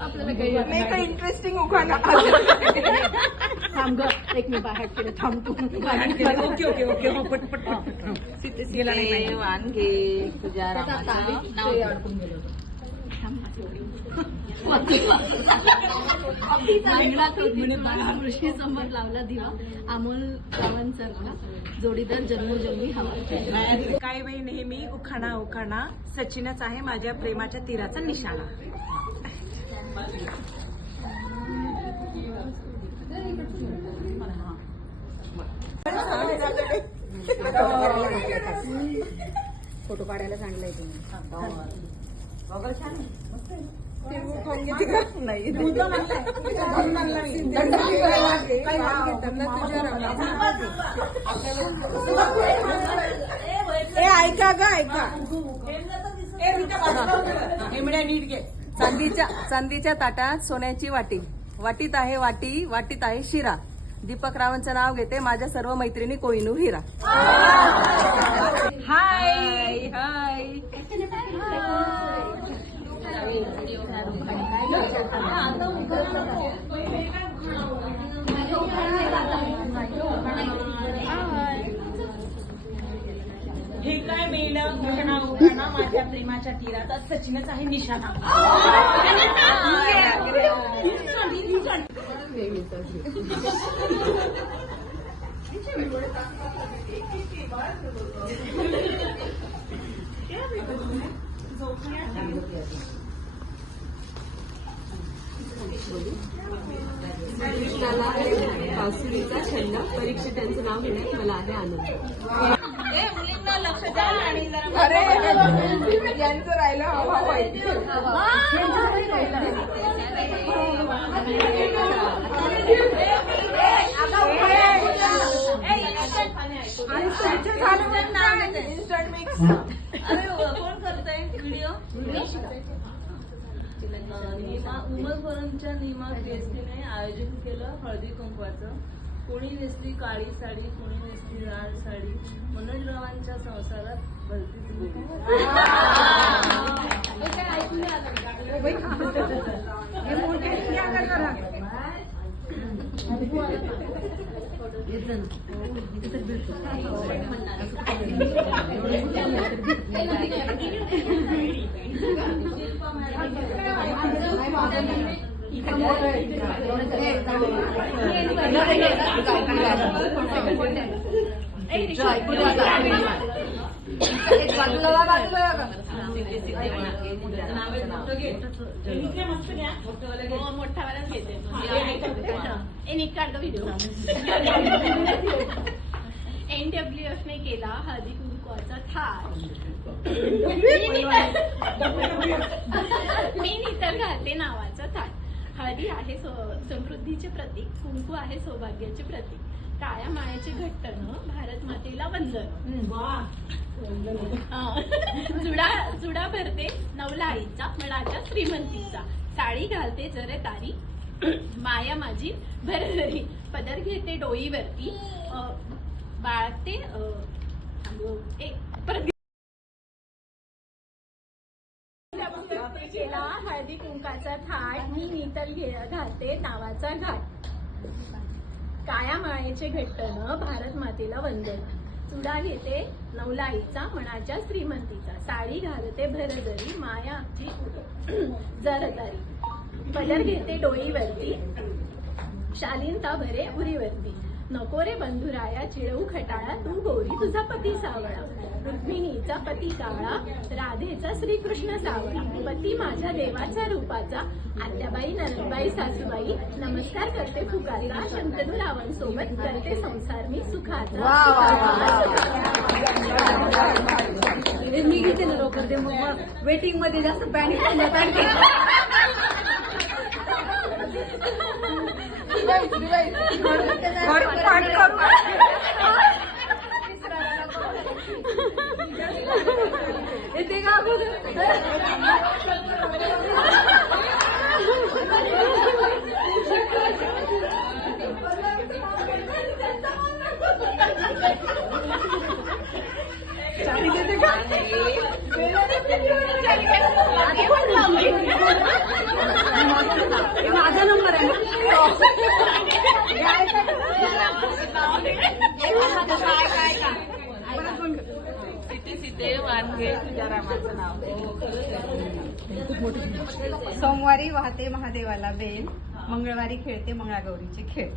आपल्याला काही काही इंटरेस्टिंग उखाणा थांब ग, एक मी बाहेर केलं, थांब तू. ओके ओके ओके हो पटपट गेला नाही वांगे तुझ्या कृष्णी समोर लावला दिवा, अमोल गावांचा जोडीदार जन्मोजन्मी हवा. काय बाई नेहमी उखाणा उखाणा, सचिनच आहे माझ्या प्रेमाच्या तीराचा निशाणा. फोटो काढायला सांगलाय तुम्ही. ऐका ग ऐका. नीट घे. चांदीच्या ताटात सोन्याची वाटी, वाटीत आहे वाटी, वाटीत आहे शिरा. दीपक रावांचं नाव घेते, माझ्या सर्व मैत्रिणी कोहिनूर हिरा. हाय हाय. हे काय मेलं उखाणा उखाणा, माझ्या प्रेमाच्या तीराचा सचिनच आहे निशाणा. बासुरीचा छंद, परीक्षेत त्यांचं नाव घेण्यात मला आहे आनंद. मुलींना लक्ष द्या आणि जरा अरे यांचं राहिलं हवा व्हायचं. Instant mix. अरे कोण करताय व्हिडिओ? उमरभरणच्या निमा केसरीने आयोजन केलं हळदी कुंकवाचं. कोणी नेसली काळी साडी, कोणी नेसली लाल साडी. मनोजरावांच्या संसारात भरती मोठावालाच घेते. NWF ने केला हळदी कुंकवाचा थाट. मी नितर घालते नावाचा थाट. हळदी आहे समृद्धीचे प्रतीक, कुंकू आहे सौभाग्याचे प्रतीक. काळ्या माळ्याचे घट्टन भारत मातेला वंदन. जुडा भरते नवला आईचा, मनाच्या श्रीमंतीचा. साडी घालते जरतारी, माया माझी भरभरी. पदर घेते डोईवरती, बाळगते केला हळदी कुंकाचा थाट. मी नितल घालते नावाचा घाट. काळ्या माळेचे घट्टन भारत मातेला वंदन. चुडा घेते नवलाईचा, मनाच्या श्रीमंतीचा. साडी घालते भरभरी, माया आमची जरतारी. पदर घेते डोईवरती, शालीनता भरे उरीवरती. नको रे बंधुराया चिडवू खटाळा, तू गौरी तुझा पती सावळा. रुक्मिणीचा पती काळा, राधेचा श्रीकृष्ण सावळा. पती माझ्या देवाच्या रूपाचा, आत्याबाई नरबाई सासूबाई. नमस्कार करते फुकाचा, शंतनू रावण सोबत करते संसार मी सुखाचा. मी घेते ना लवकर ते, मग वेटिंग मध्ये जास्त पॅनिक येते का घेते वाण घे तुझ्या रामाचं नाव घे. सोमवारी वाहते महादेवाला बेल, मंगळवारी खेळते मंगळागौरीचे खेळ,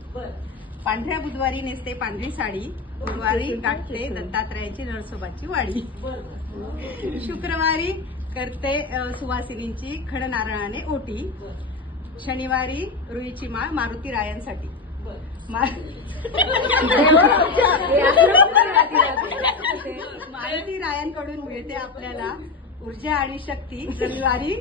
पांढऱ्या बुधवारी नेसते पांढरी साडी, गुरुवारी गाठते दत्तात्रयाची नरसोबाची वाडी, शुक्रवारी करते सुवासिनींची खड नारळाने ओटी, शनिवारी रुईची माळ मारुती रायांसाठी, मारुती रायांकडून मिळते आपल्याला ऊर्जा आणि शक्ती. रविवारी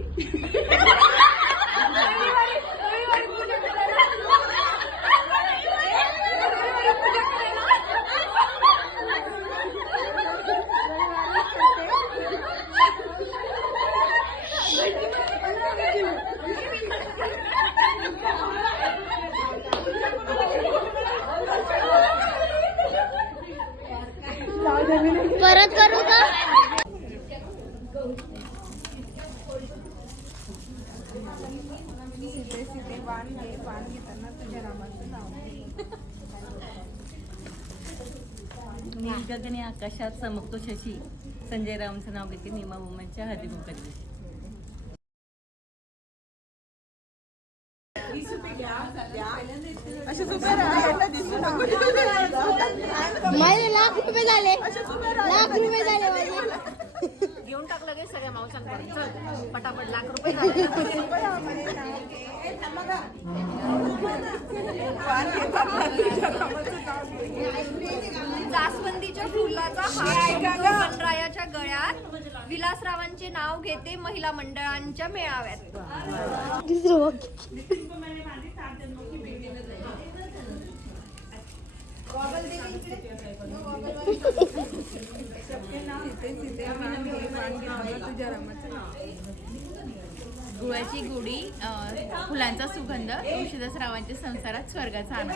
परत करू का? नील गगने आकाशात चमकतो शशी, संजय रावांचं नाव घेते नीमा वुमनच्या हळदी कुंकवाच्या दिवशी. माझे ₹1,00,000 झाले, ₹1,00,000 झाले माझे. घेऊन टाकलं गे सगळ्या मावशांकडून. चल पटापट ₹1,00,000 झाले. जास्वंदीच्या फुलाचा हार वनरायाच्या गळ्यात, विलासरावांचे नाव घेते महिला मंडळांच्या मेळाव्यात. गुळाची गुढी, फुलांचा सुगंध, तुळशीदासरावांच्या संसारात स्वर्गाचा आनंद.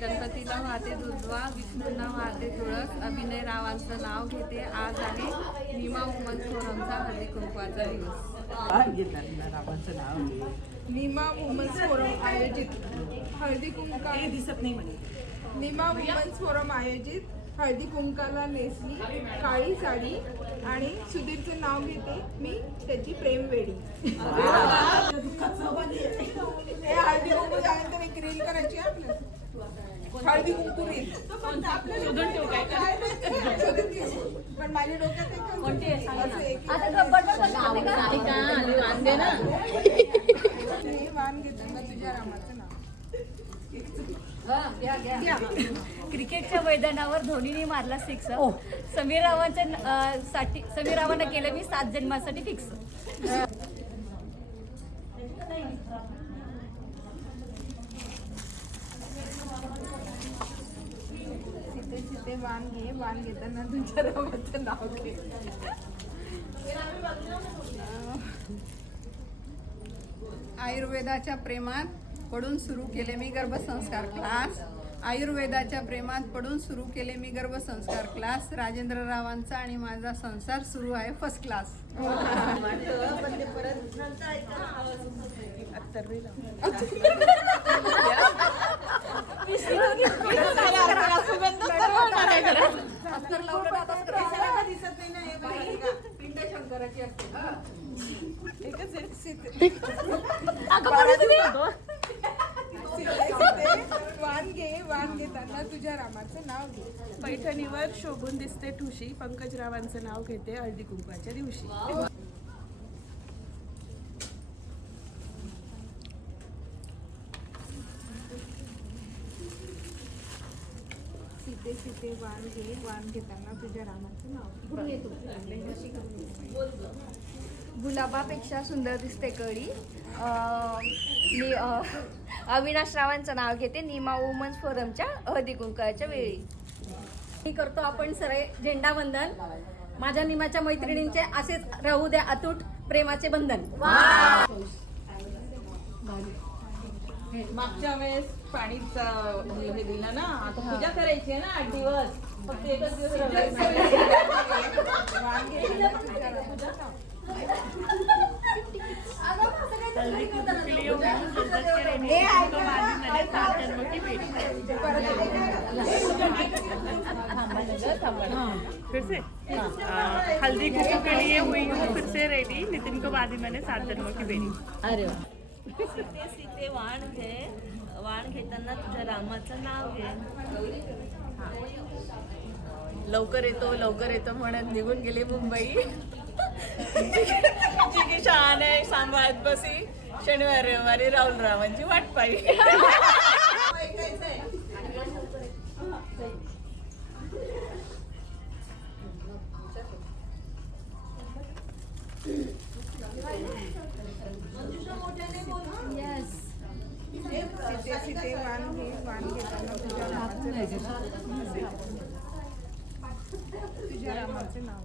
गणपतीला वाहते दुर्वा, विष्णूंना वाहते तुळस. अभिनय रावांचं नाव घेते. आज आहे नीमा वुमन्स फोरमचा हळदी कुंकवाचा दिवस. नीमा वुमन्स फोरम आयोजित हळदी कुंका नीमा वुमन्स फोरम आयोजित हळदी कुंकाला नेसली काळी साडी आणि सुधीरचं नाव घेते मी त्याची प्रेम वेडी. हे हळदी कुंकू झाल्यानंतर एक रील करायची आपल्याला. हळदी कुंकू रील पण माझ्या डोक्यात वाण घेताना तुझ्या रामाचं नाव. क्रिकेटच्या मैदानावर धोनीने मारला 6. समीर रावांना केलं मी 7 जन्मासाठी फिक्स. सीते वाण घे, वाण घेताना तुझ्या रामाचं नाव घे. आयुर्वेदाच्या प्रेमात पडून सुरू केले मी गर्भसंस्कार क्लास. आयुर्वेदाच्या प्रेमात पडून सुरू केले मी गर्भसंस्कार क्लास. राजेंद्र रावांचा आणि माझा संसार सुरू आहे फर्स्ट क्लास. वाण घे, वाण घेताना तुझ्या रामाचं नाव घे. पैठणीवर शोभून दिसते ठुशी, पंकजरावांचं नाव घेते हळदी कुंकवाच्या दिवशी. सीते वाण घे, वाण घेताना तुझ्या रामाचं नाव. गुलाबापेक्षा सुंदर दिसते कळी. मी अविनाश रावांचं नाव घेते नीमा वुमन्स फोरमच्या हळदी कुंकवाच्या वेळी. मी करतो आपण सगळे झेंडावंदन. माझ्या निमाच्या मैत्रिणींचे असेच राहू द्या अतूट प्रेमाचे बंधन. मागच्या वेळेस पाणीच हे दिलं ना, आता पूजा करायची आहे ना 8 दिवस, फक्त एकच दिवस फिर से हल्दी कुकू के लिए हुई हूँ फिर से रेडी। नितिन को बाद ही मैंने 7 जन्मों की बेरी। अरे सीते सीते वाण घे, वाण घेताना तुझ्या रामाचं नाव घे. लवकर येतो म्हणत निघून गेले मुंबई. जी की शहाणे सांभाळत बसी, शनिवार रविवारी राहुल रावांची वाट पाहिली. सीते सीते वाण घे, वाण घेताना तुझ्या रामाचं नाव.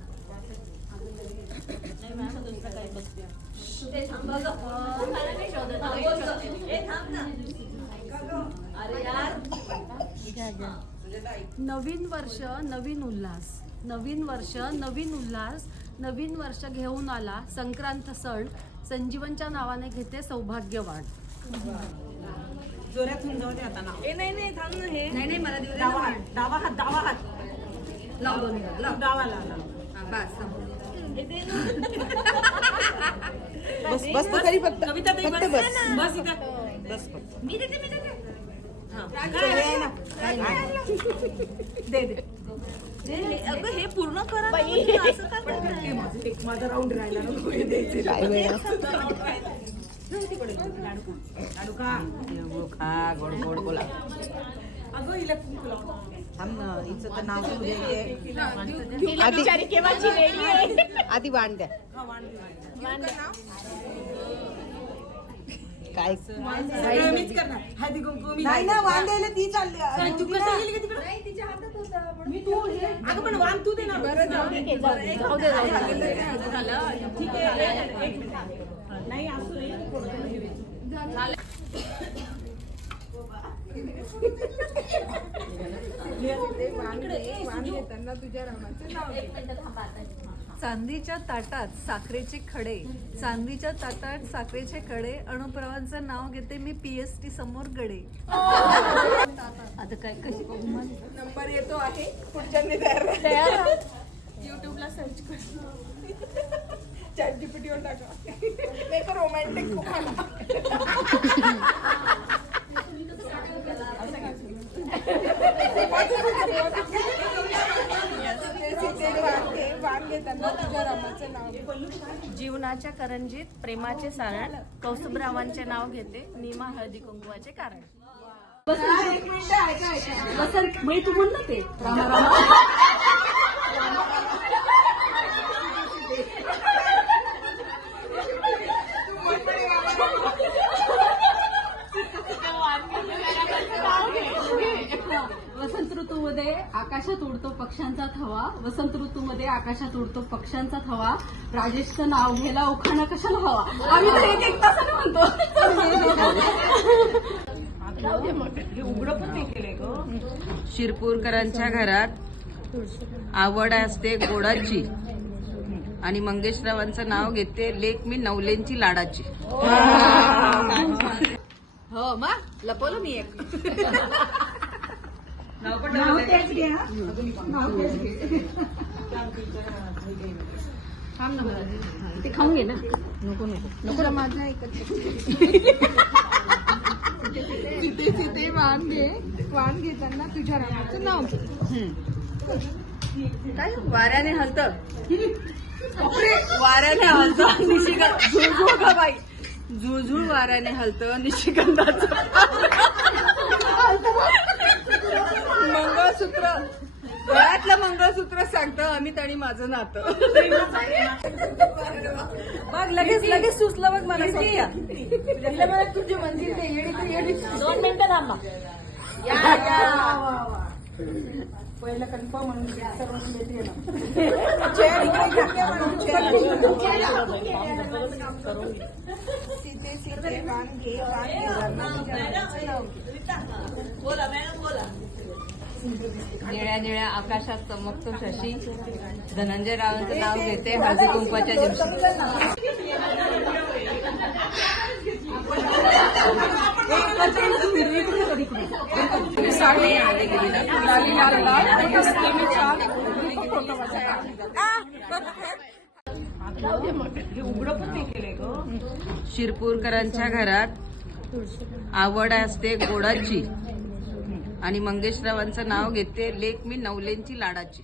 नवीन वर्ष नवीन उल्हास, नवीन वर्ष नवीन उल्हास, नवीन वर्ष घेऊन आला संक्रांत सण, संजीवनच्या नावाने घेते सौभाग्यवान. जोरातून जाऊ दे आता नाव. नाही थांब ना, हे नाही मला देऊ दे. डावा हात लाव, दोन्ही हात लाव. डावा लाव. बस बस तू तरी फक्त कविता ताई बस बस इथं बस. मी देते दे अगं हे पूर्ण करा ना, असं का करताय? माझा राऊंड राहिला नको हे द्यायचे. लाडू खा गोड बोला. अगं हिला थांब ना, हिचं तर नाव आधी वाण द्या. काय मीच करणार. हळदी कुंकू नाही ना, वाण द्यायला ती चालली. तू कसं गेली का तिकडे? अगं पण वाण तू दे ना. जाऊ दे ठीक आहे. एक मिनिट नाही असू वाण घेताना तुझ्या रामाचं नाव घे. चांदीच्या ताटात साखरेचे खडे, चांदीच्या ताटात साखरेचे खडे, अणुप्रवांचं नाव घेते मी PST समोर गडे. आता काय कशी नंबर येतो आहे पुढच्यांनी तयार. युट्यूबला सर्च कर, ChatGPT वर टाका. एक रोमॅन्टिक वाण घेताना तुझ्या रामाचं नाव घे. जीवनाच्या करंजीत प्रेमाचे सारण, कौस्तुभरावांचे नाव घेते नीमा हळदी कुंकवाचे कारण. वसंत म्हणजे तू बोल ना ते वसंत ऋतूमध्ये आकाशात उडतो पक्ष्यांचा थवा, वसंत ऋतूमध्ये आकाशात उडतो पक्ष्यांचा थवा, राजेशचं नाव घ्यायला उखाणा कशाला हवा. आम्ही तर एक तासाने म्हणतो. शिरपूरकरांच्या घरात आवड असते गोडाची आणि मंगेशरावांचं नाव घेते लेक मी नवलेंची लाडाची. हो मग लपवलं मी एक. ते खाऊन घे ना. नको माझा सीते सीते वाण घे, वाण घेताना तुझ्या रामाचं नाव घे. काय वाऱ्याने हलत, वाऱ्याने हलत निशिगंध, झुळझुळ का बाई, झुळझुळ वाऱ्याने हलत निशिगंधाचं मंगळसूत्र, गळ्यातलं मंगळसूत्र सांगतं अमित आणि माझं नातं. बघ लगेच सुचलं बघ मला. तुझे म्हणतील ते 2 मिनिटं थांबा. पहिलं कन्फर्म म्हणून सर्वांनी येते ना चेअर इकडे घ्या म्हणून सीते सीते वांगे बोला मॅडम बोला. निळ्या निळ्या आकाशात चमकतो शशी, धनंजय रावांचं नाव घेते हळदी कुंकवाच्या दिवशी. साडी लाली लाल लाल शिरपूरकरांच्या घरात आवड असते गोडाची आणि मंगेशरावांचं नाव घेते लेक मी नवलेंची लाडाची.